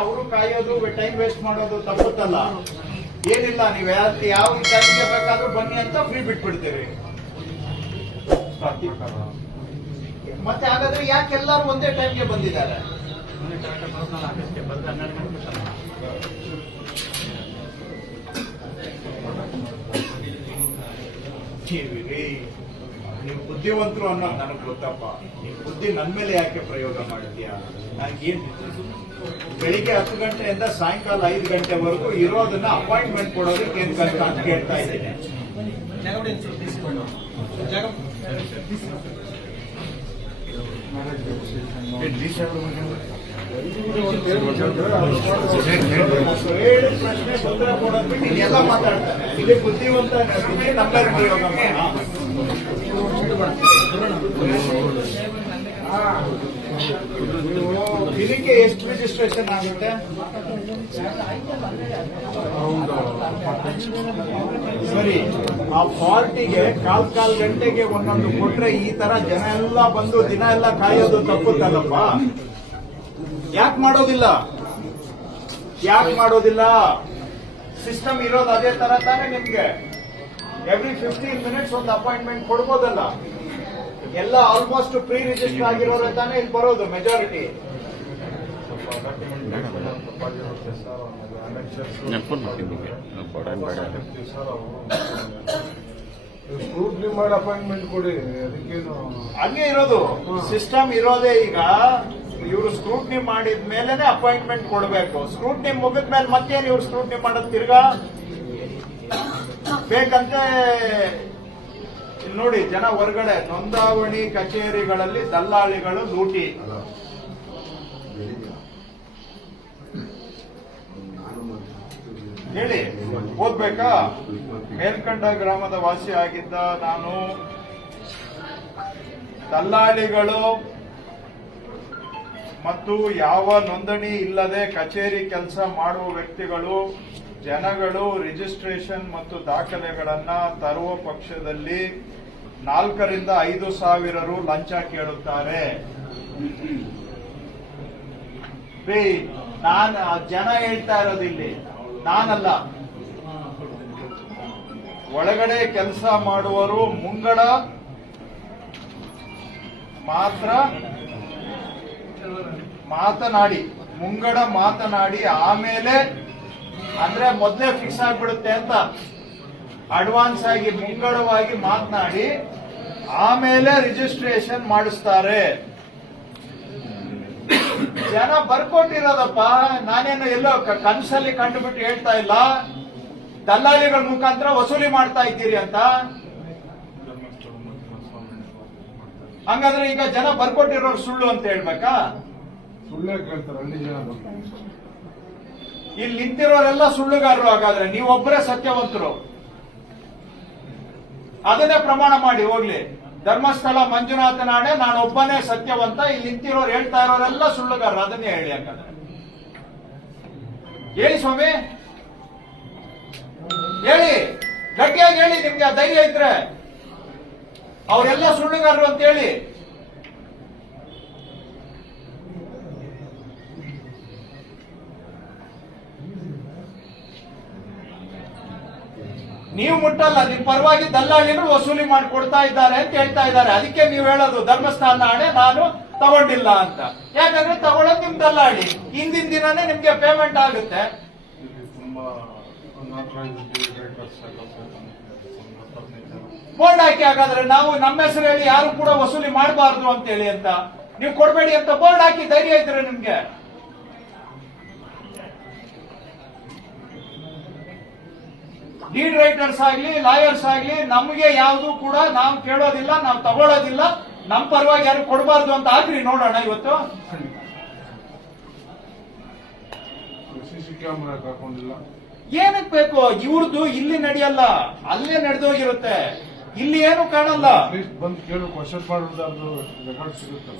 ಅವರು ಕಾಯೋದು time waste ಮಾಡೋದು ತಪ್ಪುತ್ತಲ್ಲ. ಏನಿಲ್ಲ, ನೀವು ಯಾವ ಟೈಮ್ಗೆ ಬೇಕಾದ್ರೂ ಬನ್ನಿ ಅಂತ ಫ್ರೀ ಬಿಟ್ಬಿಡ್ತೀವಿ. ಮತ್ತೆ ಹಾಗಾದ್ರೆ ಯಾಕೆ ಎಲ್ಲರೂ ಒಂದೇ ಟೈಮ್ಗೆ ಬಂದಿದ್ದಾರೆ? ನೀವು ಬುದ್ಧಿವಂತರು ಅನ್ನೋದು ನನಗೆ ಗೊತ್ತಪ್ಪ. ನೀವು ಬುದ್ಧಿ ನನ್ನ ಮೇಲೆ ಯಾಕೆ ಪ್ರಯೋಗ ಮಾಡ್ತೀಯಾ? ನನಗೇನು ಬೆಳಿಗ್ಗೆ 10 ಗಂಟೆಯಿಂದ ಸಾಯಂಕಾಲ 5 ಗಂಟೆವರೆಗೂ ಇರೋದನ್ನ ಅಪಾಯಿಂಟ್ಮೆಂಟ್ ಕೊಡೋದಕ್ಕೆ ಏನ್ ಕಷ್ಟ ಅಂತ ಕೇಳ್ತಾ ಇದ್ದೇನೆ. ಪ್ರಶ್ನೆ ಉತ್ತರ ಕೊಡೋದ್ ಬಿಟ್ಟು ಇನ್ನೆಲ್ಲ ಮಾತಾಡ್ತಾನೆ. ಇಲ್ಲಿ ಬುದ್ಧಿವಂತ ನಮ್ಮೆಲ್ಲ ಪ್ರಯೋಗ ಇದಕ್ಕೆ ಎಷ್ಟು ರಿಜಿಸ್ಟ್ರೇಷನ್ ಆಗುತ್ತೆ? ಸರಿ, ಆ ಪಾರ್ಟಿಗೆ ಕಾಲ್ ಗಂಟೆಗೆ ಒಂದೊಂದು ಕೊಟ್ರೆ ಈ ತರ ಜನ ಎಲ್ಲ ಬಂದು ದಿನ ಎಲ್ಲ ಕಾಯೋದು ತಪ್ಪುತ್ತಲ್ಲಪ್ಪ. ಯಾಕೆ ಮಾಡೋದಿಲ್ಲ? ಸಿಸ್ಟಮ್ ಇರೋದು ಅದೇ ತರ ತಾನೇ. ನಿಮ್ಗೆ ಎವ್ರಿ 15 ಮಿನಿಟ್ಸ್ ಒಂದು ಅಪಾಯಿಂಟ್ಮೆಂಟ್ ಕೊಡ್ಬೋದಲ್ಲ? ಎಲ್ಲ ಆಲ್ಮೋಸ್ಟ್ ಪ್ರೀ ರಿಜಿಸ್ಟರ್ ಆಗಿರೋರೆ ತಾನೇ ಇಲ್ಲಿ ಬರೋದು ಮೆಜಾರಿಟಿ. ಸ್ಕ್ರೂಟ್ನಿ ಮಾಡಿ ಅಪಾಯಿಂಟ್ಮೆಂಟ್ ಕೊಡಿ. ಅದಕ್ಕೇನು ಹಂಗೆ ಇರೋದು ಸಿಸ್ಟಮ್ ಇರೋದೇ. ಈಗ ಇವರು ಸ್ಕ್ರೂಟ್ನಿ ಮಾಡಿದ ಮೇಲೆನೆ ಅಪಾಯಿಂಟ್ಮೆಂಟ್ ಕೊಡಬೇಕು. ಸ್ಕ್ರೂಟ್ನಿ ಮುಗಿದ್ಮೇಲೆ ಮತ್ತೇನು ಇವ್ರು ಸ್ಕ್ರೂಟ್ನಿ ಮಾಡೋದು ತಿರ್ಗಾ ಬೇಕಂತೆ. ನೋಡಿ, ಜನ ಹೊರಗಡೆ ನೋಂದಾವಣಿ ಕಚೇರಿಗಳಲ್ಲಿ ದಲ್ಲಾಳಿಗಳು ಲೂಟಿ. ಹೇಳಿ, ಓದ್ಬೇಕಾ? ಮೇಲ್ಕಂಡ ಗ್ರಾಮದ ವಾಸಿ ಆಗಿದ್ದ ನಾನು ದಲ್ಲಾಳಿಗಳು ಮತ್ತು ಯಾವ ನೋಂದಣಿ ಇಲ್ಲದೆ ಕಚೇರಿ ಕೆಲಸ ಮಾಡುವ ವ್ಯಕ್ತಿಗಳು ಜನಗಳು ರಿಜಿಸ್ಟ್ರೇಷನ್ ಮತ್ತು ದಾಖಲೆಗಳನ್ನ ತರುವ ಪಕ್ಷದಲ್ಲಿ 4 ರಿಂದ 5 ಸಾವಿರ ರು ಲಂಚ ಕೇಳುತ್ತಾರೆ. ನಾನು ಜನ ಹೇಳ್ತಾ ಇರೋದು ಇಲ್ಲಿ, ನಾನಲ್ಲ. ಒಳಗಡೆ ಕೆಲಸ ಮಾಡುವವರು ಮುಂಗಡ ಮಾತ್ರ ಮಾತನಾಡಿ ಆಮೇಲೆ, ಅಂದ್ರೆ ಮೊದಲೇ ಫಿಕ್ಸ್ ಆಗ್ಬಿಡುತ್ತೆ ಅಂತ ಅಡ್ವಾನ್ಸ್ ಆಗಿ ಮುಂಗಡವಾಗಿ ಮಾತನಾಡಿ ಆಮೇಲೆ ರಿಜಿಸ್ಟ್ರೇಷನ್ ಮಾಡಿಸ್ತಾರೆ. ಜನ ಬರ್ಕೊಟ್ಟಿರೋದಪ್ಪ. ನಾನೇನು ಎಲ್ಲೋ ಕನಸಲ್ಲಿ ಕಂಡುಬಿಟ್ಟು ಹೇಳ್ತಾ ಇಲ್ಲ. ದಲ್ಲಾಳಿಗಳ ಮುಖಾಂತರ ವಸೂಲಿ ಮಾಡ್ತಾ ಇದ್ದೀರಿ ಅಂತ. ಹಂಗಾದ್ರೆ ಈಗ ಜನ ಬರ್ಕೊಟ್ಟಿರೋರು ಸುಳ್ಳು ಅಂತ ಹೇಳ್ಬೇಕಾ? ಸುಳ್ಳೇ ಕೇಳ್ತಾರೆ ಹಳ್ಳಿ ಜನ. ಇಲ್ಲಿ ನಿಂತಿರೋರೆಲ್ಲ ಸುಳ್ಳುಗಾರರು. ಹಾಗಾದ್ರೆ ನೀವೊಬ್ಬರೇ ಸತ್ಯವಂತರು. ಅದನ್ನೇ ಪ್ರಮಾಣ ಮಾಡಿ ಹೋಗ್ಲಿ. ಧರ್ಮಸ್ಥಳ ಮಂಜುನಾಥನಾಡೆ ನಾನೊಬ್ಬನೇ ಸತ್ಯವಂತ. ಇಲ್ಲಿ ನಿಂತಿರೋರು ಹೇಳ್ತಾ ಇರೋರೆಲ್ಲ ಸುಳ್ಳುಗಾರರು. ಅದನ್ನೇ ಹೇಳಿ. ಹಾಗಾದ್ರೆ ಹೇಳಿ ಸ್ವಾಮಿ, ಹೇಳಿ, ಗಟ್ಟಿಯಾಗಿ ಹೇಳಿ. ನಿಮ್ಗೆ ಆ ಧೈರ್ಯ ಇದ್ರೆ ಅವರೆಲ್ಲ ಸುಳ್ಳುಗಾರರು ಅಂತ ಹೇಳಿ. ನೀವು ಮುಟ್ಟಲ್ಲ, ನಿಮ್ ಪರವಾಗಿ ದಲ್ಲಾಳಿಗಳು ವಸೂಲಿ ಮಾಡಿ ಕೊಡ್ತಾ ಇದ್ದಾರೆ ಅಂತ ಹೇಳ್ತಾ ಇದ್ದಾರೆ. ಅದಕ್ಕೆ ನೀವು ಹೇಳೋದು ಧರ್ಮಸ್ಥಾನ ಹಣೆ ನಾನು ತಗೊಂಡಿಲ್ಲ ಅಂತ. ಯಾಕಂದ್ರೆ ತಗೊಳ್ಳೋದು ನಿಮ್ ದಲ್ಲಾಳಿ. ಹಿಂದಿನ ದಿನನೇ ನಿಮ್ಗೆ ಪೇಮೆಂಟ್ ಆಗುತ್ತೆ. ಬೋರ್ಡ್ ಹಾಕಿ. ಹಾಗಾದ್ರೆ ನಾವು ನಮ್ಮ ಹೆಸರು ಹೇಳಿ ಯಾರು ಕೂಡ ವಸೂಲಿ ಮಾಡಬಾರ್ದು ಅಂತ ಹೇಳಿ ಅಂತ ನೀವು ಕೊಡಬೇಡಿ ಅಂತ ಬೋರ್ಡ್ ಹಾಕಿ. ಧೈರ್ಯ ಇದ್ರೆ ನಿಮ್ಗೆ. ಲೀಡ್ ರೈಟರ್ಸ್ ಆಗ್ಲಿ, ಲಾಯರ್ಸ್ ಆಗ್ಲಿ, ನಮಗೆ ಯಾವುದು ಕೂಡ ನಾವು ಕೇಳೋದಿಲ್ಲ, ನಾವು ತಗೊಳ್ಳೋದಿಲ್ಲ. ನಮ್ಮ ಪರವಾಗಿ ಯಾರು ಕೊಡಬಾರ್ದು ಅಂತ ಹಾಕ್ರಿ, ನೋಡೋಣ. ಇವತ್ತು ಸಿಸಿ ಕ್ಯಾಮೆರಾ ಹಾಕೊಂಡಿಲ್ಲ. ಏನಕ್ಕೆ ಬೇಕು? ಇವ್ರದ್ದು ಇಲ್ಲಿ ನಡೆಯಲ್ಲ, ಅಲ್ಲೇ ನಡೆದೋಗಿರುತ್ತೆ. ಇಲ್ಲಿ ಏನು ಕಾಣಲ್ಲ. ಬಂದು ಕೇಳು, ಕ್ವಶನ್ ಮಾಡೋದು ರೆಕಾರ್ಡ್ ಸಿಗುತ್ತೆ.